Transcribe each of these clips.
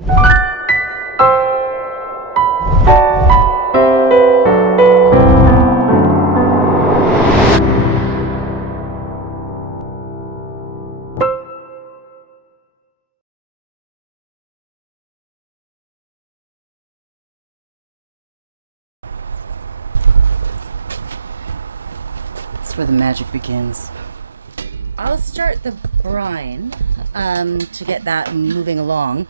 That's where the magic begins. I'll start the brine to get that moving along.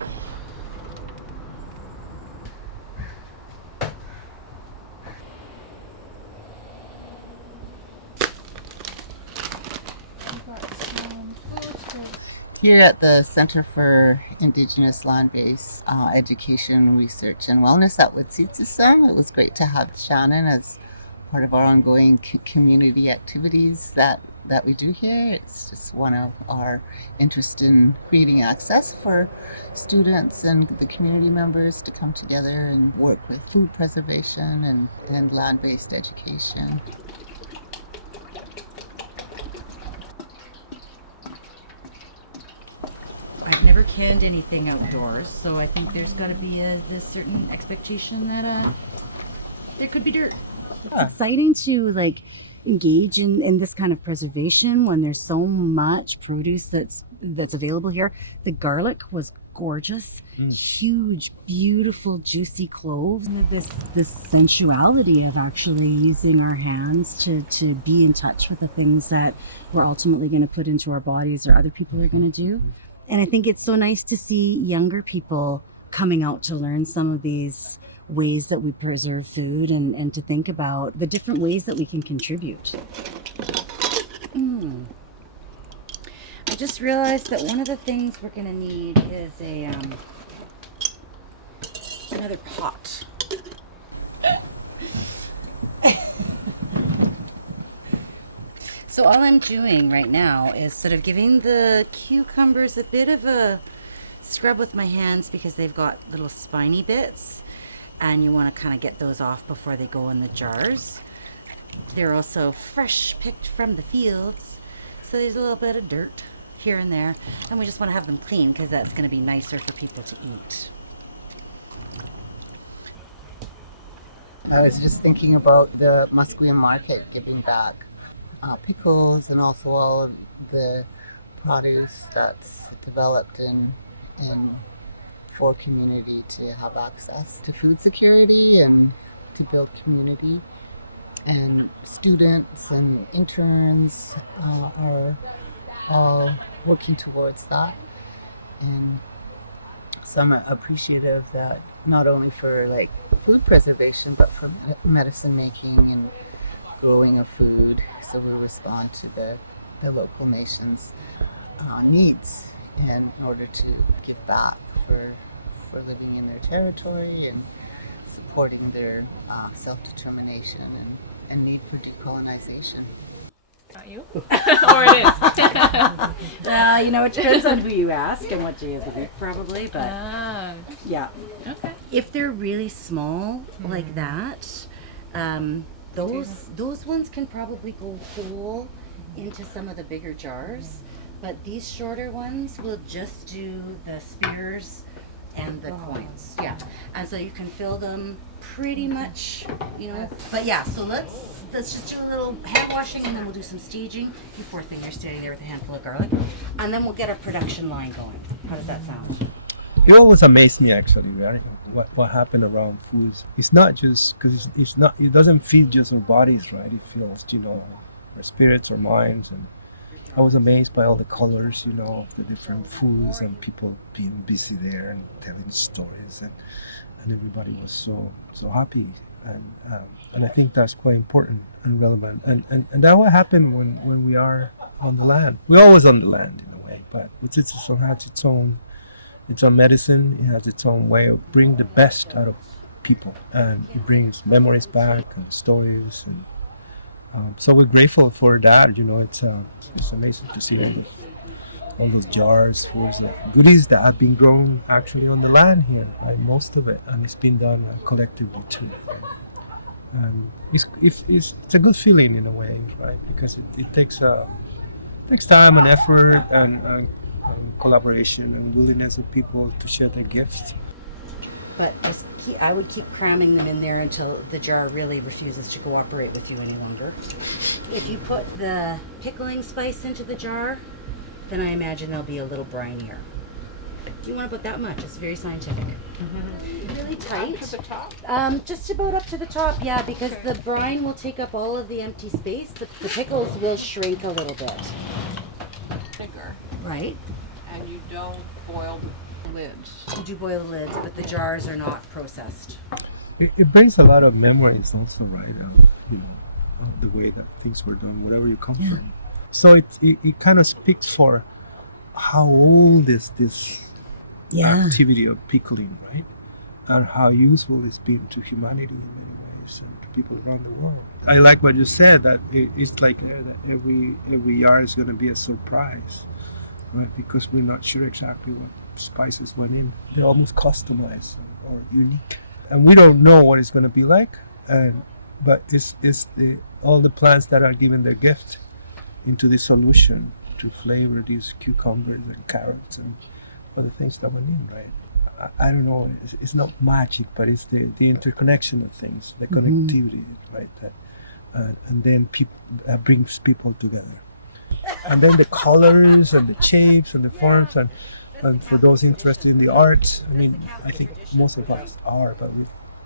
Here at the Center for Indigenous Land-Based Education, Research and Wellness at Witsitsism, it was great to have Shannon as part of our ongoing community activities that we do here. It's just one of our interest in creating access for students and the community members to come together and work with food preservation and land-based education. I've never canned anything outdoors, so I think there's got to be this certain expectation that there could be dirt. It's exciting to engage in this kind of preservation when there's so much produce that's available here. The garlic was gorgeous, huge, beautiful, juicy cloves. And this sensuality of actually using our hands to be in touch with the things that we're ultimately going to put into our bodies or other people are going to do. And I think it's so nice to see younger people coming out to learn some of these ways that we preserve food and to think about the different ways that we can contribute. I just realized that one of the things we're going to need is another pot. So all I'm doing right now is sort of giving the cucumbers a bit of a scrub with my hands because they've got little spiny bits and you want to kind of get those off before they go in the jars. They're also fresh picked from the fields, so there's a little bit of dirt here and there, and we just want to have them clean because that's going to be nicer for people to eat. I was just thinking about the Musqueam Market giving back pickles and also all of the produce that's developed in for community to have access to food security and to build community. And students and interns are all working towards that. And so I'm appreciative that not only for food preservation, but for medicine making and growing of food, so we respond to the local nation's needs in order to give back for living in their territory and supporting their self-determination and need for decolonization. Not you? Or it is? It depends on who you ask and what day of the week probably, but yeah. Okay. If they're really small like that, those ones can probably go whole into some of the bigger jars, but these shorter ones will just do the spears and the coins. Yeah, and so you can fill them pretty much, But yeah, so let's just do a little hand washing and then we'll do some staging. You poor thing, you're standing there with a handful of garlic, and then we'll get our production line going. How does that sound? It always amazed me actually, right? What happened around foods. It's not just because it doesn't feed just our bodies, right? It feels, our spirits, our minds, and I was amazed by all the colors, of the different foods and people being busy there and telling stories, and everybody was so happy, and I think that's quite important and relevant, and that what happened when we are on the land. We're always on the land in a way, but Witsitsism has its own medicine. It has its own way of bringing the best out of people, and it brings memories back and stories, and so we're grateful for that. It's amazing to see all those jars full of goodies that have been grown actually on the land here, right? Most of it, and it's been done collectively too. It's a good feeling in a way, right? Because it takes time and effort and collaboration and willingness of people to share their gifts. But I would keep cramming them in there until the jar really refuses to cooperate with you any longer. If you put the pickling spice into the jar, then I imagine they'll be a little brinier. You want to put that much. It's very scientific. Really tight. To the top? Just about up to the top, yeah, because the brine will take up all of the empty space. The pickles will shrink a little bit. Bigger. Right? And you don't boil the lids. You do boil the lids, but the jars are not processed. It brings a lot of memories also, right? Of the way that things were done, wherever you come from. So it kind of speaks for how old is this activity of pickling, right? And how useful it's been to humanity in many ways and to people around the world. I like what you said, that it's like that every year is going to be a surprise, right? Because we're not sure exactly what spices went in. They're almost customized or unique, and we don't know what it's going to be like. But it's all the plants that are given their gift into this solution to flavor these cucumbers and carrots and other things that went in, right? I don't know, it's not magic, but it's the interconnection of things, the connectivity, right? And then that brings people together. And then the colors and the shapes and the forms, and for those interested in the art, I mean, I think most of us are, but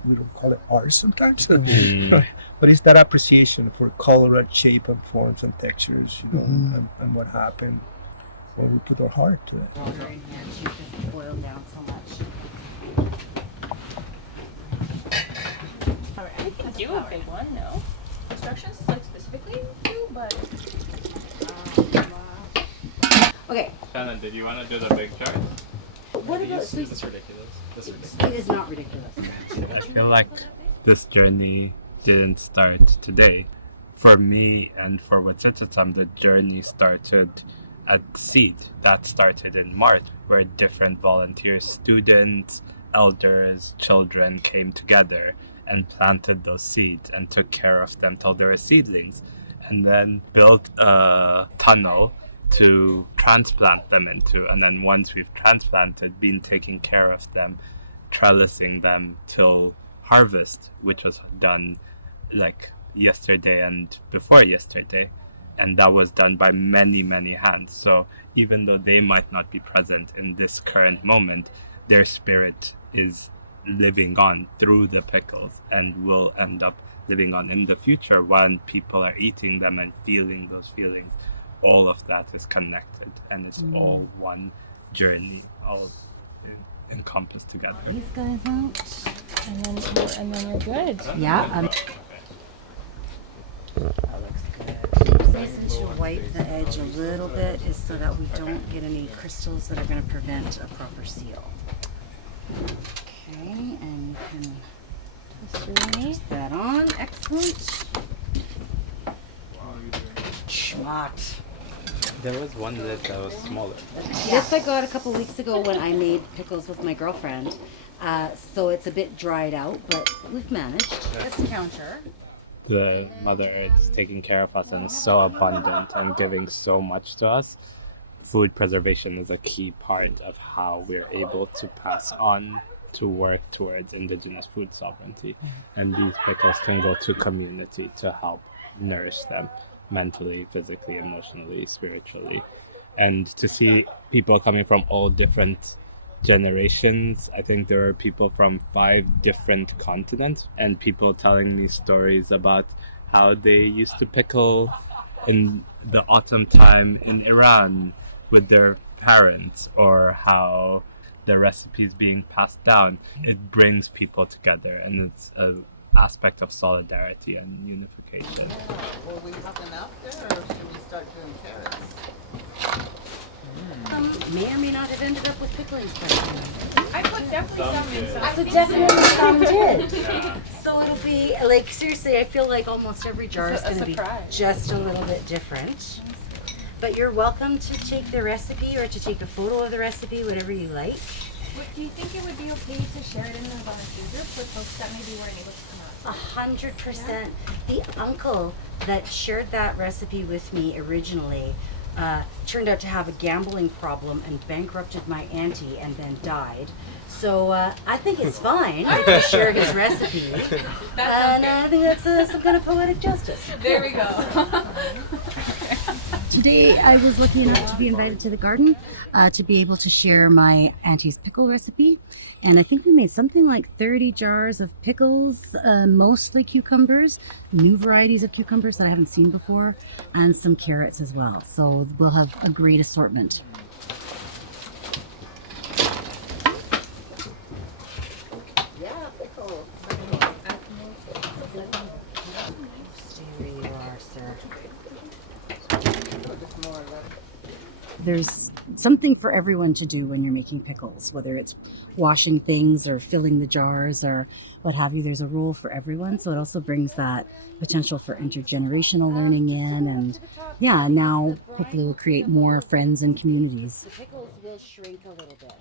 we don't call it art sometimes. But it's that appreciation for color and shape and forms and textures, and what happened when we put our heart to it. Water in here too, because it boiled down so much. Alright, I can do a big one, no? Instructions like specifically do, but Okay, Shannon, did you want to do the big chart? what about This is ridiculous. This is ridiculous. It is not ridiculous. I feel like this journey didn't start today. For me and for Watsitatam, the journey started at seed. That started in March, where different volunteers, students, elders, children came together and planted those seeds and took care of them till they were seedlings, and then built a tunnel to transplant them into. And then once we've transplanted, been taking care of them, trellising them till harvest, which was done like yesterday and before yesterday. And that was done by many, many hands. So even though they might not be present in this current moment, their spirit is living on through the pickles and will end up living on in the future when people are eating them and feeling those feelings. All of that is connected, and it's all one journey, all encompassed together. These guys out. and then you're good. Yeah. That looks good. The reason to wipe the edge a little bit is so that we don't get any crystals that are going to prevent a proper seal. Okay, and you can twist that on. Excellent. Schmott. There was one lid that was smaller. This I got a couple weeks ago when I made pickles with my girlfriend. So it's a bit dried out, but we've managed. That's the counter. The Mother Earth is taking care of us and is so abundant and giving so much to us. Food preservation is a key part of how we're able to pass on to work towards indigenous food sovereignty. And these pickles can go to community to help nourish them mentally, physically, emotionally, spiritually. And to see people coming from all different generations. I think there are people from 5 different continents, and people telling me stories about how they used to pickle in the autumn time in Iran with their parents, or how the recipes being passed down. It brings people together, and it's an aspect of solidarity and unification. Will we have enough there, or should we start doing carrots? May or may not have ended up with pickling spice. I put definitely some in some. So definitely some did. So it'll be like, seriously, I feel like almost every jar is It's a going to be surprise. just a little bit different. But you're welcome to take the recipe or to take a photo of the recipe, whatever you like. Do you think it would be okay to share it in the volunteer group with folks that maybe weren't able to come out? 100%. The uncle that shared that recipe with me originally turned out to have a gambling problem and bankrupted my auntie and then died. So I think it's fine to share his recipe. And I think that's some kind of poetic justice. There we go. Today I was lucky enough to be invited to the garden to be able to share my auntie's pickle recipe. And I think we made something like 30 jars of pickles, mostly cucumbers, new varieties of cucumbers that I haven't seen before, and some carrots as well. So we'll have a great assortment. Yeah, pickles. There you are, sir. Just more of them. There's something for everyone to do when you're making pickles, whether it's washing things or filling the jars or what have you. There's a role for everyone, so it also brings that potential for intergenerational learning in, and yeah, now hopefully we'll create more friends and communities. The pickles will shrink a little bit.